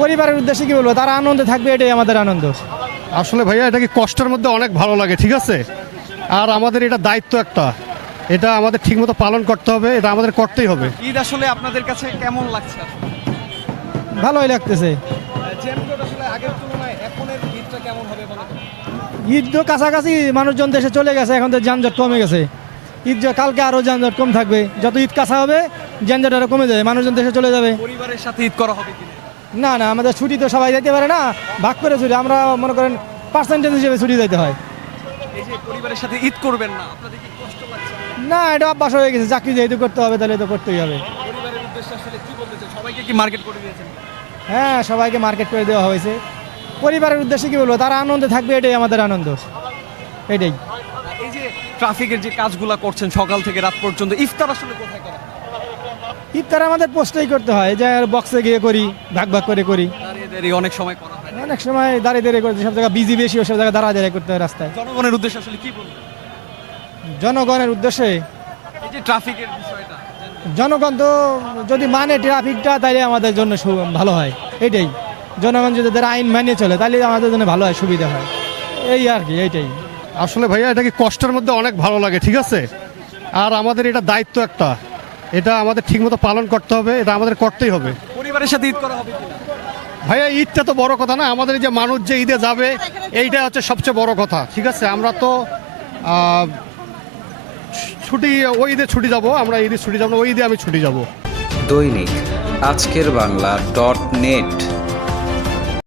পরিবারের উদ্দেশ্যে কি বলবো, তারা আনন্দে থাকবে, এটাই আমাদের আনন্দ। আসলে ভাইয়া এটা কি কষ্টের মধ্যে অনেক ভালো লাগে, ঠিক আছে। আর আমাদের এটা দায়িত্ব একটা, এটা আমাদের ঠিকমতো পালন করতে হবে, এটা আমাদের করতেই হবে। ঈদ আসলে আপনাদের কাছে কেমন লাগছে আসলে? ভালোই লাগতেছে। জ্যামজট আসলে আগের তুলনায় এখনের ঈদটা কেমন হবে বলো তো? ঈদ তো কাছাকাছি, মানুষজন দেশে চলে গেছে, এখন তো যানজট কমে গেছে। কালকে আরো যানজট কম থাকবে, যত ঈদ কাছা হবে যানজট আরো কমে যাবে, মানুষজন দেশে চলে যাবে। পরিবারের সাথে ঈদ করা হবে কিনা? না না, আমাদের ছুটি তো সবাই যেতে পারে না, ভাগ করে ছুটি, আমরা মনে করেন পার্সেন্টেজ হিসেবে ছুটি যেতে হয়। এই যে পরিবারের সাথে ঈদ করবেন না, আপনাদের কি কষ্ট লাগছে? না, এটা অভ্যাস হয়ে গেছে, চাকরি যেহেতু করতে হবে তাহলে তো করতেই হবে। পরিবারের উদ্দেশ্যে আসলে কি বলতে চান? সবাইকে কি মার্কেট করে দিয়েছেন? হ্যাঁ, সবাইকে মার্কেট করে দেওয়া হয়েছে। পরিবারের উদ্দেশ্যে কি বলবো, তারা আনন্দে থাকবে, এটাই আমাদের আনন্দ, এটাই। এই যে ট্রাফিকের যে কাজগুলা করছেন সকাল থেকে রাত পর্যন্ত, ইফতার আসলে কোথায় করেন? ইফতার আমাদের পোস্টেই করতে হয়, যে বক্সে গিয়ে করি, ভাগ ভাগ করে করি। দাঁড়িয়ে দাঁড়িয়ে অনেক সময় করা হয় না। অনেক সময় দাঁড়িয়ে দাঁড়িয়ে করতে, সব জায়গায় বিজি বেশি, সব জায়গায় দাঁড়িয়ে করতে হয় রাস্তায়। জনগণের উদ্দেশ্যে আসলে কি বলবেন? জনগণের উদ্দেশ্যে, এই যে ট্রাফিকের বিষয়টা, জনগণ তো যদি মানে ট্রাফিকটা, তাইলে আমাদের জন্য ভালো হয়, এটাই। জনগণ যদি তারা আইন মানিয়ে চলে, তাহলে আমাদের জন্য ভালো হয়, সুবিধা হয়, এই আর কি, এইটাই। আসলে ভাইয়া এটা কি কষ্টের মধ্যে অনেক ভালো লাগে, ঠিক আছে। আর আমাদের এটা দায়িত্ব একটা, এটা আমাদের ঠিকমতো পালন করতে হবে, এটা আমাদের করতেই হবে। পরিবারের সাথে ঈদ করা হবে কিনা? ভাইয়া ঈদটা তো বড় কথা না, আমাদের এই যে মানুষ যে ঈদে যাবে এইটা হচ্ছে সবচেয়ে বড় কথা, ঠিক আছে। আমরা তো ছুটি, ওই ঈদে ছুটি যাব, আমরা ঈদে ছুটি যাব না, ওই ঈদে আমি ছুটি যাব। দৈনিক আজকের বাংলা .net